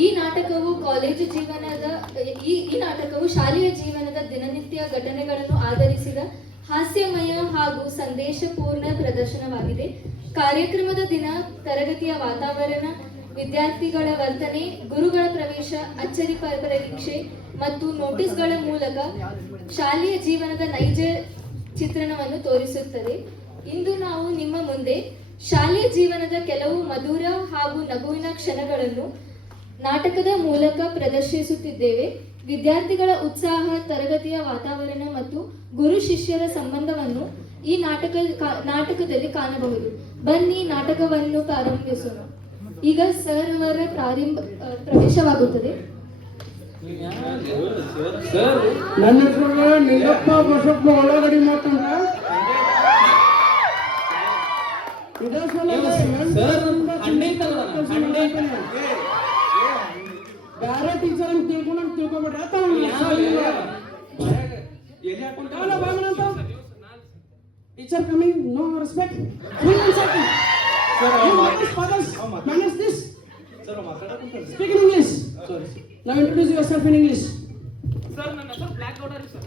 ಈ ನಾಟಕವು ಕಾಲೇಜು ಜೀವನದ ಈ ನಾಟಕವು ಶಾಲೆಯ ಜೀವನದ ದಿನನಿತ್ಯ ಘಟನೆಗಳನ್ನು ಆಧರಿಸಿದ ಹಾಸ್ಯಮಯ ಹಾಗೂ ಸಂದೇಶಪೂರ್ಣ ಪ್ರದರ್ಶನವಾಗಿದೆ. ಕಾರ್ಯಕ್ರಮದ ದಿನ ತರಗತಿಯ ವಾತಾವರಣ, ವಿದ್ಯಾರ್ಥಿಗಳ ವರ್ತನೆ, ಗುರುಗಳ ಪ್ರವೇಶ, ಅಚ್ಚರಿ ಪರೀಕ್ಷೆ ಮತ್ತು ನೋಟಿಸ್ಗಳ ಮೂಲಕ ಶಾಲೆಯ ಜೀವನದ ನೈಜ ಚಿತ್ರಣವನ್ನು ತೋರಿಸುತ್ತದೆ. ಇಂದು ನಾವು ನಿಮ್ಮ ಮುಂದೆ ಶಾಲೆಯ ಜೀವನದ ಕೆಲವು ಮಧುರ ಹಾಗೂ ನಗುವಿನ ಕ್ಷಣಗಳನ್ನು ನಾಟಕದ ಮೂಲಕ ಪ್ರದರ್ಶಿಸುತ್ತಿದ್ದೇವೆ. ವಿದ್ಯಾರ್ಥಿಗಳ ಉತ್ಸಾಹ, ತರಗತಿಯ ವಾತಾವರಣ ಮತ್ತು ಗುರು ಶಿಷ್ಯರ ಸಂಬಂಧವನ್ನು ಈ ನಾಟಕದಲ್ಲಿ ಕಾಣಬಹುದು. ಬನ್ನಿ ನಾಟಕವನ್ನು ಪ್ರಾರಂಭಿಸೋಣ. ಈಗ ಸರ್ ಅವರ ಪ್ರವೇಶವಾಗುತ್ತದೆ. ನನ್ನ ಹೆಸರು ನಿಂಗಪ್ಪ ಬಸಪ್ಪ ಒಳಗಡೆ ಮಾತಂದ ಬೇರೆ ಟೀಚರ್ ಅಂತ ತಿಳ್ಕೊಬೇಡ್ರಿ teacher coming no respect manage this speak in English now introduce yourself in English sir ನನ್ನ ಹೆಸರು ಬ್ಲಾಕ್ ಗೌಡರ್ ಸರ್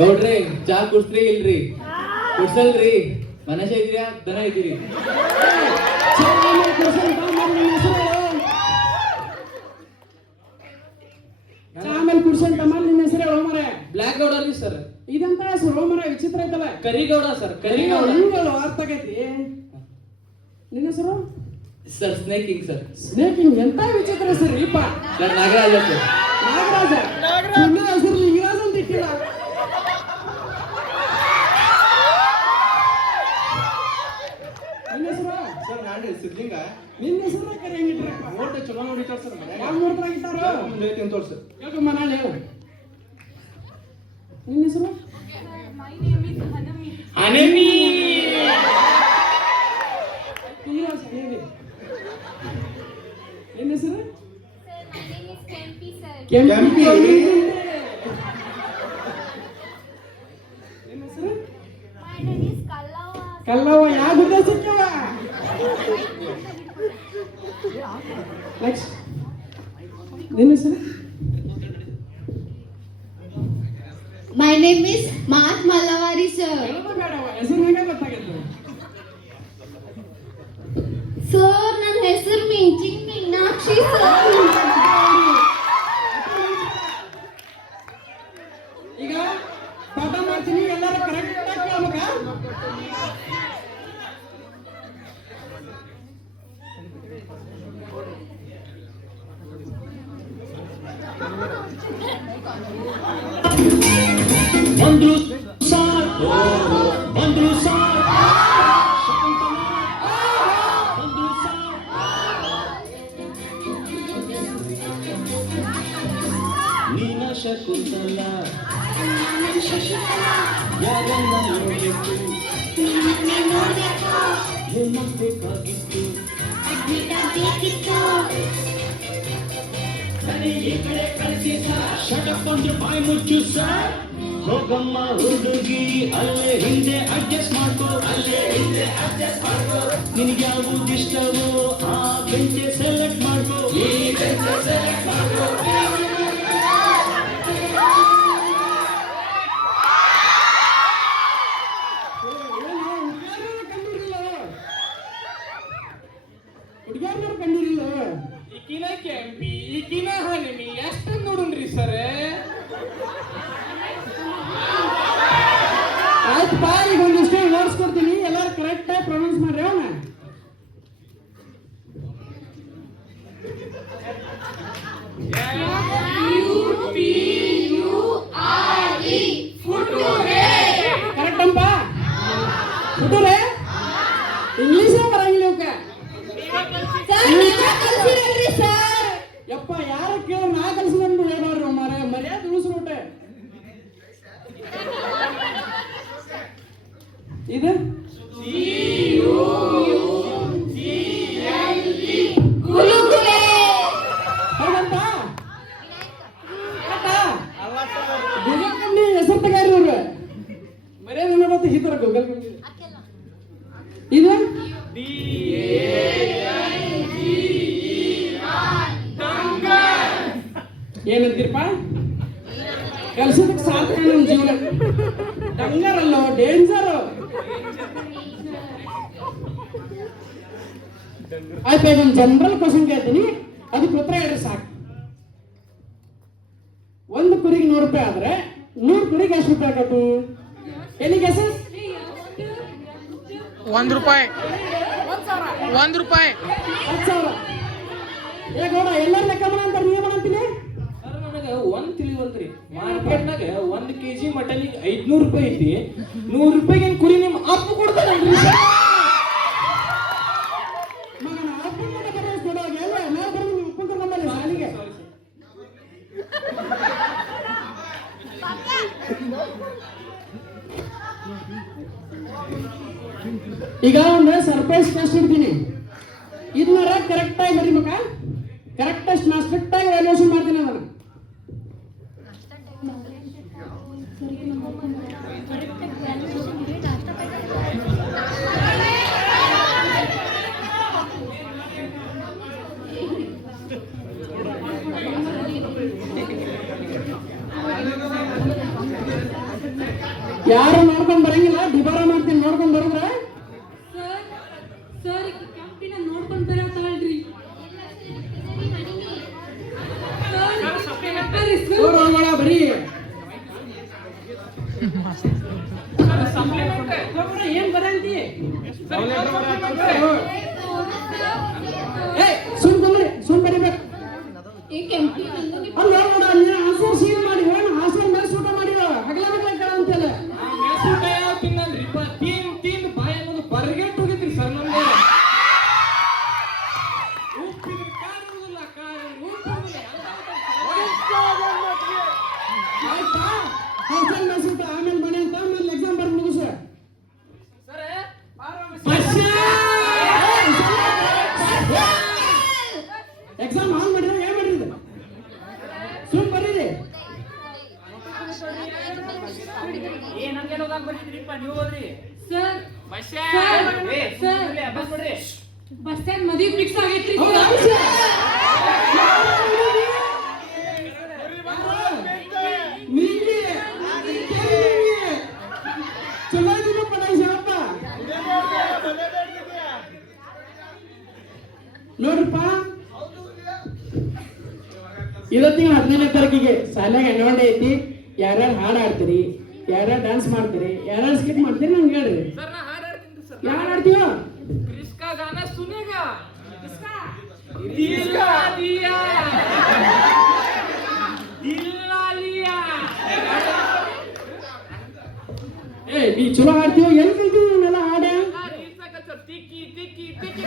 ಗೌಡ್ರೆ ಚಾ ಕುಡ್ಸ್ರಿ ಇಲ್ರಿ ಕುಡ್ಸಲ್ರಿ ಮನುಷ್ಯ ಇದೀರಾ ದನ ಇದೀರಿ ಆಮೇಲೆ ಕುಡ್ಸಂತ ಮಾಡಿ ನಿನ್ನ ಹೆಸರು ಹೇಳೋ ಮರೆ ಬ್ಲಾಕ್ ಗೌಡರ್ ಸರ್ ಇದಂತ ಹೆಸರು ಮರೆ ವಿಚಿತ್ರ ಐತಲ್ಲ ಕರಿಗೌಡ ಸರ್ ಕರಿಗೌಡ ಹಿಂಗಲ್ಲ ಅರ್ಥ ಆಗೈತಿ ನಿನ್ನ ಹೆಸರು ಸರ್ ಸ್ನೇಕಿಂಗ್ ಸರ್ ಸ್ನೇಕಿಂಗ್ ಎಂತ ವಿಚಿತ್ರ ಸರ್ ರೀಪ ಸರ್ ನಾಗರಾಜ ಸರ್ ನಾಗರಾಜ ನಿನ್ನ ಹೆಸರು ಲಿಂಗರಾಜ್ ಅಂತ ಇಟ್ಟಿಲ್ಲ ನಿನ್ನ ಹೆಸರು ಸರ್ ನಾಡಿ ಸಿದ್ಲಿಂಗ ನಿನ್ನ ಹೆಸರು ಕರೆ ಹೆಂಗಿಟ್ರಪ್ಪ ನೋಡ್ದೆ ಚಲೋ ನೋಡಿಟ್ಟಾರ ಸರ್ ಮನೆ ಯಾವ ನೋಡ್ತಾಗಿಟ್ಟಾರ ಮುಂದೆ ಐತಿ ಅಂತ ತೋರ್ಸು ಯಾಕೆ ಮನಾಳಿ ಹೇಳು ನಿನ್ನ ಹೆಸರು my name is Hanami ಅನೆಮಿ ನಿನ್ನ ಹೆಸರು Sir, my name is Kempi, sir. Kempi Kempi. ನಿನ್ನ ಹೆಸರು My name is Kallava. Kallavva ಯಾವ ಗುಡ್ಡ ಸಿಕ್ಕವ ನೆಕ್ಸ್ಟ್ ನಿನ್ನ ಹೆಸರು My name is Mahat Malavari, sir. ಹೇಳೋದು ಬೇಡವ್ವ ಹೆಸರು ಹೆಂಗೆ ಗೊತ್ತಾಗೈತೆ Sir, ನನ್ನ ಹೆಸರು ಮಿಂಚಿ ಮೀನಾಕ್ಷಿ, sir. ಈಗ ಪಾಠ ಮಾಡ್ತೀನಿ ಎಲ್ಲರೂ ಕರೆಕ್ಟ್ ಆಗಿ ಕೇಳ್ಬೇಕ ಬಂದ್ರು ಸಾರ್ ಬಂದ್ರು ಸಾರ್ ಬಂದ್ರು ಸಾರ್ ನೀನ ಶಕುಂತಲ ಯಾರನ್ನ ನೋಡ್ಬೇಕು ಏನಾಗಬೇಕಾಗಿತ್ತು ಶಟಪ್ ಅಂದ್ರೆ ಬಾಯಿ ಮುಚ್ಚು ಸರ್ ಹೋಗಮ್ಮ ಹುಡುಗಿ ಅಲ್ಲೇ ಹಿಂದೆ ಅಡ್ಜಸ್ಟ್ ಮಾಡ್ಕೋ ನಿನಗೆ ಯಾವುದು ಇಷ್ಟವೋ ಆ ಬೆಂಚೆ ಸೆಲೆಕ್ಟ್ ಮಾಡ್ಕೋ ಹುಡುಗಿಯರ್ನವ್ರು ಕಂಡಿರಿಲ್ಲ ಈಕಿನ ಕೆಂಪಿ ಈಕಿನ ಹನಿಮಿ ಎಷ್ಟು ನೋಡುನ್ರಿ ಸರ್ ಆಯ್ತು ಬಾ ಈಗ ಒಂದಿಷ್ಟು ವರ್ಡ್ಸ್ ಕೊಡ್ತೀನಿ ಎಲ್ಲರೂ ಕರೆಕ್ಟ್ ಆಗಿ ಪ್ರೊನೌನ್ಸ್ ಮಾಡ್ರಿ ಅವನ ಕರೆಕ್ಟ್ ಅಂಪ ಹುಡುಗ್ರೆ ಇಂಗ್ಲೀಷೇ ಬರಂಗಿಲ್ಲ ಇವಕ್ಕೆ ಯಪ್ಪ ಯಾರ ಕೇಳ ನಾ ಕಲ್ಸಿದಂಡು ಹೇಳ್ಬಾರ್ರಿ ಮರ್ಯಾದೆ ಉಳಿಸ್ರೋಟೆ ಇದು ಹೌದಂತ ಹೆಸರು ತಗಾರಿ ಅವ್ರು ಮರ್ಯಾದೆ ನೋಡತ್ತೆ ಈ ತರ ಗೂಗಲ್ ಏನಂತೀರಪ್ಪ? ಕೆಲಸದಕ್ಕೆ ಸಾಧ್ಯ ನಮ್ಮ ಜೀವನ. ಡಂಗರ್ ಅಲ್ಲ, ಡೇಂಜರ್. ಆಯ್ತು, ಇದೊಂದು ಜನರಲ್ ಕ್ವಶನ್ ಕೇಳ್ತೀನಿ, ಅದಕ್ಕೆ ಉತ್ತರ ಹೇಳ್ರಿ ಸಾಕು. ಒಂದು ಕುರಿಗೆ 100 ರೂಪಾಯಿ ಆದ್ರೆ 100 ಕುರಿಗೆ ಎಷ್ಟು ರೂಪಾಯಿ ಆಗತ್ತು? Any guesses? 1 ರೂಪಾಯಿ 1 ರೂಪಾಯಿ 10,000. ಏ ಗೌಡ, ಎಲ್ಲರೂ ಲೆಕ್ಕ ಮಾಡ ಅಂತಾರೆ, ನೀವೇ ಮಾಡಂತೀನಿ? ಸರ್ ನನಗೆ ಒಂದು ತಿಳಿವಲ್ರಿ. ಮಾರ್ಕೆಟ್ನಾಗ 1 kg ಮಟನಿಗೆ 500 ರೂಪಾಯಿ ಐತಿ. 100 ರೂಪಾಯಿಗೆ ಕುರಿ ನಿಮ್ಮ ಅಪ್ಪ ಕೊಡ್ತಾರಲ್ರಿ ಸರ್? ಮಗನ ಅಪ್ಪನ ಮಗ ಬರೋದು ಕೊಡುವಾಗ ಎಲ್ಲ ನಾವು ಬರೋದು ನಿಮ್ಮ ಅಪ್ಪನ ಕರ್ಕೊಂಬಲ್ಲಿ ಶಾಲೆಗೆ. ಈಗ ಒಂದು ಸರ್ಪ್ರೈಸ್ ಟೆಸ್ಟ್ ಇಡ್ತೀನಿ. ಇದನ್ನ ಕರೆಕ್ಟ್ ಆಗಿ ಬರೀ ಮಗ. ಕರೆಕ್ಟ್ ಅಷ್ಟು ನಾ ಸ್ಟ್ರಿಕ್ಟ್ ಆಗಿ ವ್ಯಾಲ್ಯೂಷನ್ ಮಾಡ್ತೀನಿ ಅದನ್ನ. ಯಾರು ನೋಡ್ಕೊಂಡ್ ಬರಂಗಿಲ್ಲ, ಡಿಬಾರ ಮಾಡ್ತೀನಿ, ನೋಡ್ಕೊಂಡ್ ಬರೋದ್ರ? ಸರ್ ಕ್ಯಾಂಪಿನ ನೋಡ್ಕೊಂಡ್ ಬರತ್ತಾಳ್ರಿ. ಬರೀ ಸಪ್ಲಿಮೆಂಟ್ ಏನ್ ಬರಂತಿ? ಏ ಸುಮ್ ಬರಿಬೇಕು. ಈ ಕ್ಯಾಂಪಿನ ಅಲ್ಲ ನೋಡ, ನೀನು ಆನ್ಸರ್ ಸೀಲ್ ಮಾಡಿ ಹಾಸ್ಟೆಲ್ ಮೇಲೆ ಸೂಟ ಮಾಡಿವ ಹಗಲ ಅಂತಲ್ಲ. ಮೆಸೂಟ ಯಾವ ತಿನ್ನಲ್ರಿಪ್ಪ? ತಿಂದು ಬಾಯಿ ಅನ್ನೋದು ಬರ್ಗೆಟ್ ಹೋಗಿದ್ರಿ ಸರ್ ನಮ್ಗೆ. ಉಪ್ಪಿದ್ರೆ ಕಾರುವುದಿಲ್ಲ, ಆಯ್ತಾ? ಹಾಸ್ಟೆಲ್ ಮೇಲೆ ಸೂಟ, ಆಮೇಲೆ ಮನೆ ಅಂತ, ಆಮೇಲೆ ಎಕ್ಸಾಮ್ ಬರ್ದು ಮುಗಿಸ. ಎಕ್ಸಾಮ್ ಆನ್ ಮಾಡಿದ್ರೆ ಏನ್ ಮಾಡಿದ್ರೆ ಸುಮ್ ಬರೀರಿ. ಸರ್ ಬಸ್ಸಾಗ ಮದುವೆ ಫಿಕ್ಸ್ ಆಗೈತ್ರಿ. ಹೌದಾ? ಆಯ್ತು. ನೀಗೆ ಚಲೋ ಇದೀನಿ ಪಡಾಯಿಸಪ್ಪ. ನೋಡ್ರಪ್ಪ, ಇವತ್ತಿನ 15ನೇ ತಾರೀಕಿಗೆ ಶಾಲೆಗೆ ಅನ್ವಾಂಡೆ ಐತಿ. ಯಾರ್ಯಾರು ಹಾಡು ಆಡ್ತೀರಿ, ಯಾರ್ಯಾರು ಡ್ಯಾನ್ಸ್ ಮಾಡ್ತೀರಿ, ಯಾರ್ಯಾರು ಸ್ಕಿಪ್ ಮಾಡ್ತೀರಿ ನಂಗೆ ಹೇಳ್ರಿ. ಸರ್ ನಾ ಹಾಡು ಆಡ್ತೀನಿ ಸರ್. ಯಾರು ಆಡ್ತೀವ? किसका गाना सुनेगा? किसका? दिल दिया लिया. ಏ ನೀ ಚಲೋ ಆಡ್ತೀವ, ಎಲ್ಲಿ ಕಲ್ತೀವಿ ಇವನ್ನೆಲ್ಲ ಹಾಡ? ತಿಕ್ಕಿ ತಿಕ್ಕಿ ತಿಕ್ಕಿ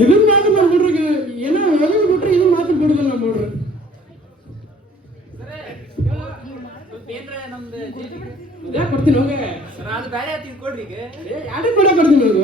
ಇದನ್ನ ಮಾತ್ರ ನಮ್ಮ ಹುಡ್ರಿಗೆ ಏನೋ ಒಳಗೆ ಬಿಟ್ರೆ ಇದನ್ನ ಮಾತ್ರ ಬಿಡುದಿಲ್ಲ ನಮ್ಮ ಹುಡ್ರು. ನಮ್ದು ಯಾಕೆ ಕೊಡ್ತೀನಿ ಹೋಗ? ಸರ್ ಅದು ಬೇರೆ ತಿಳ್ಕೊಡ್ರಿ ಈಗ. ಯಾರಿಗೆ ಕೂಡ ಕೊಡ್ತೀನಿ ಅದು?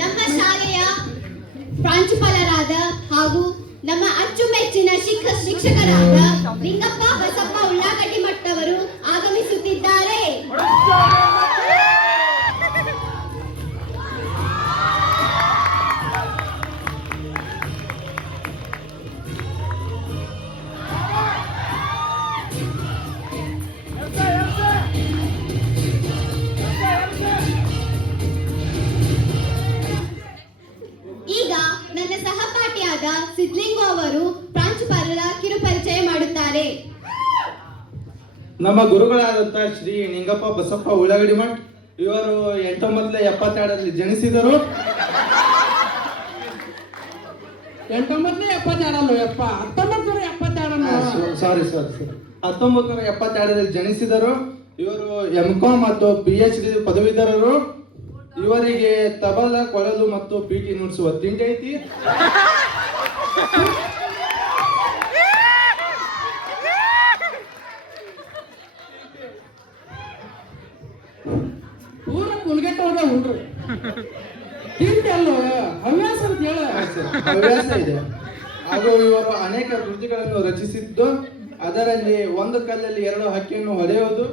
ನಮ್ಮ ಶಾಲೆಯ ಪ್ರಾಂಶುಪಾಲರಾದ ಹಾಗೂ ನಮ್ಮ ಅಚ್ಚುಮೆಚ್ಚಿನ ಶಿಕ್ಷಕರಾದ ಲಿಂಗಪ್ಪ ಬಸಪ್ಪ ಉಳ್ಳಾಗಡ್ಡಿ ಮಟ್ಟವರು ಆಗಮಿಸುತ್ತಿದ್ದಾರೆ. ಈಗ ನನ್ನ ಸಹಪಾಠಿಯಾದ ಸಿದ್ಲಿಂಗು ಅವರು ಪ್ರಾಂಶುಪಾಲರ ಕಿರುಪರಿಚಯ ಮಾಡುತ್ತಾರೆ. ನಮ್ಮ ಗುರುಗಳಾದಂಥ ಶ್ರೀ ನಿಂಗಪ್ಪ ಬಸಪ್ಪ ಉಳ್ಳಾಗಡ್ಡಿ ಮಠ್ ಇವರು 1972ರಲ್ಲಿ ಜನಿಸಿದರು. 1972 ಸಾರಿ 1972ರಲ್ಲಿ ಜನಿಸಿದರು. ಇವರು M.Com ಮತ್ತು PhD ಪದವೀಧರರು. ಇವರಿಗೆ ತಬಲ, ಕೊಳಲು ಮತ್ತು ಪೀಟಿ ನುಡಿಸುವ ತಿಂಡಿ ಐತಿ. ಹುಡುಗ ಹುಡ್ರು ತಿಂಡಿ ಅಲ್ಲೋ ಹವ್ಯಾಸ ಅಂತ ಹೇಳ. ಹವ್ಯಾಸ ಇದೆ. ಹಾಗೂ ಇವರು ಅನೇಕ ಕೃತಿಗಳನ್ನು ರಚಿಸಿದ್ದು, ಅದರಲ್ಲಿ ಒಂದು ಕಲ್ಲಲ್ಲಿ ಎರಡು ಹಕ್ಕಿಯನ್ನು ಹೊಡೆಯುವುದು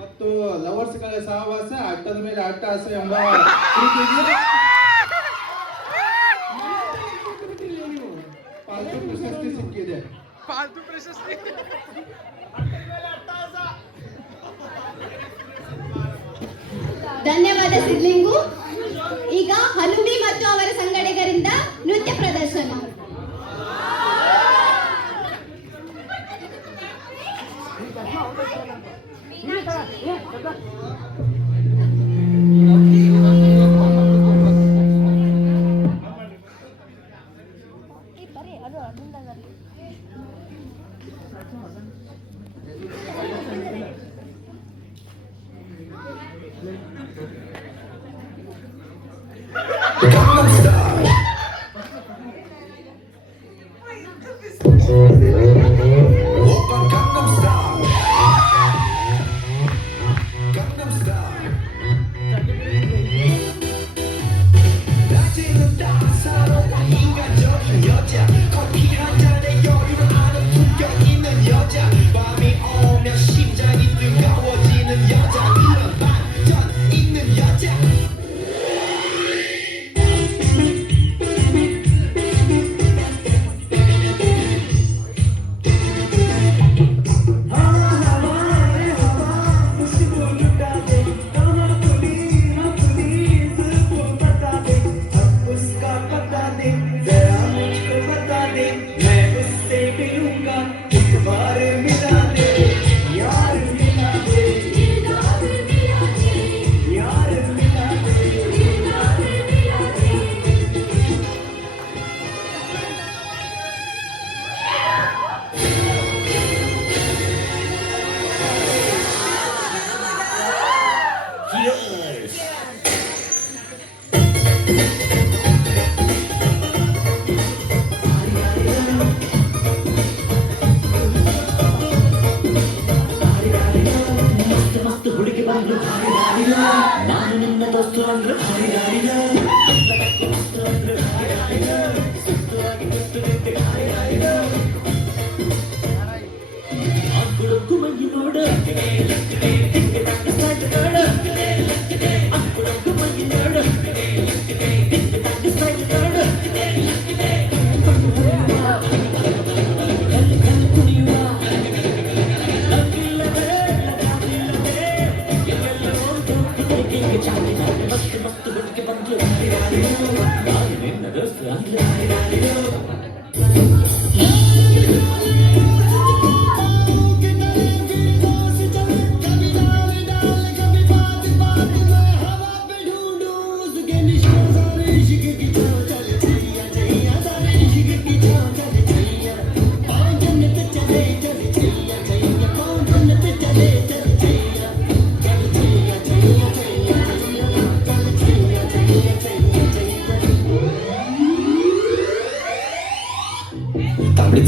ಮತ್ತು ಲವರ್ಸ್ಗಳ ಸಹವಾಸ, ಅಟ್ಟದ ಮೇಲೆ ಅಟ್ಟಹಾಸ ಎಂಬ ಕೃತಿಗೆ ಪಾಲ್ತು ಪ್ರಶಸ್ತಿ ಸಿಕ್ಕಿದೆ. ಧನ್ಯವಾದ ಸಿದ್ಲಿಂಗು. ಈಗ ಹನುಮಿ ಮತ್ತು ಅವರ ಸಂಗಡಿಗರಿಂದ ನೃತ್ಯ ಪ್ರದರ್ಶನ. ನಾನು ನಿನ್ನ ದೋಸ್ತು ಅಂದ್ರೆ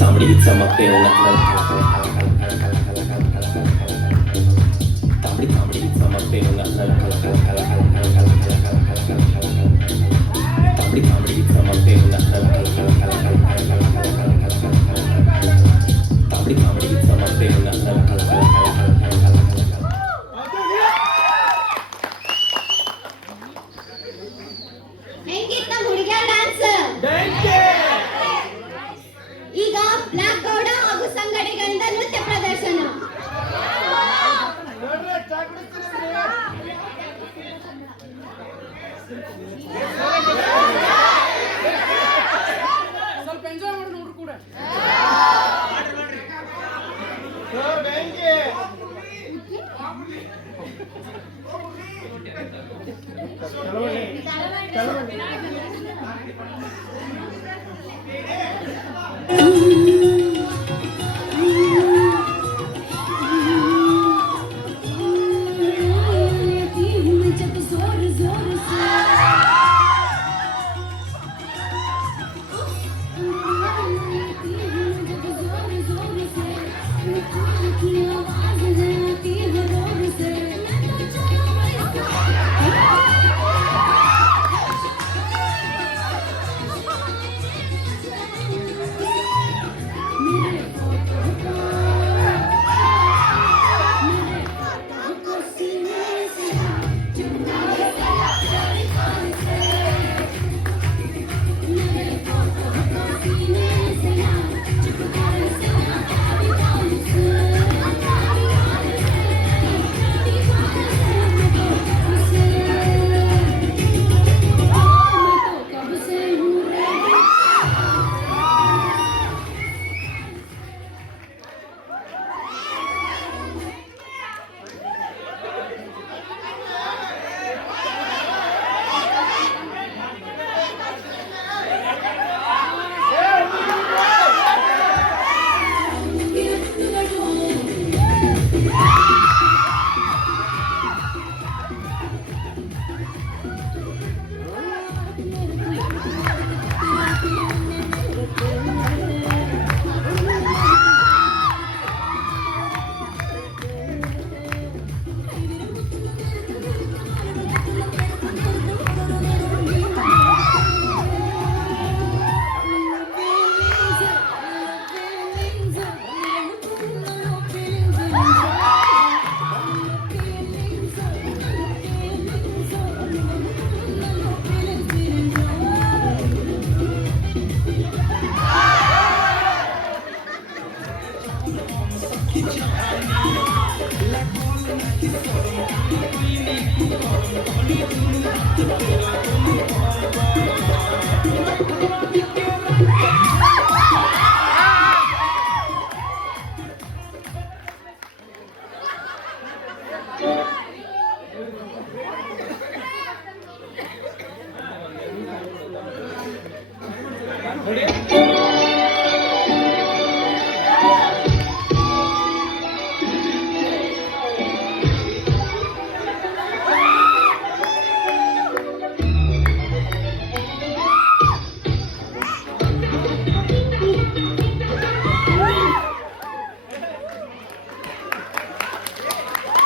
Somebody eat some up there. Somebody eat some up there. Somebody eat some up there. Somebody eat some up there. ಹೆಂಗಿತ್ತ ಹುಡುಗ ಡ್ಯಾನ್ಸ್? ಈಗ ಬ್ಲಾಕ್ ಗೌಡ ಹಾಗೂ ಸಂಗಡಿಗಳಿಂದ ನೃತ್ಯ ಪ್ರದರ್ಶನ. ಸ್ವಲ್ಪ ಎಂಜಾಯ್ ಮಾಡಿ ನೋಡ್ರಿ ಕೂಡ. की आवाज है आती है रोड से, मैं तो La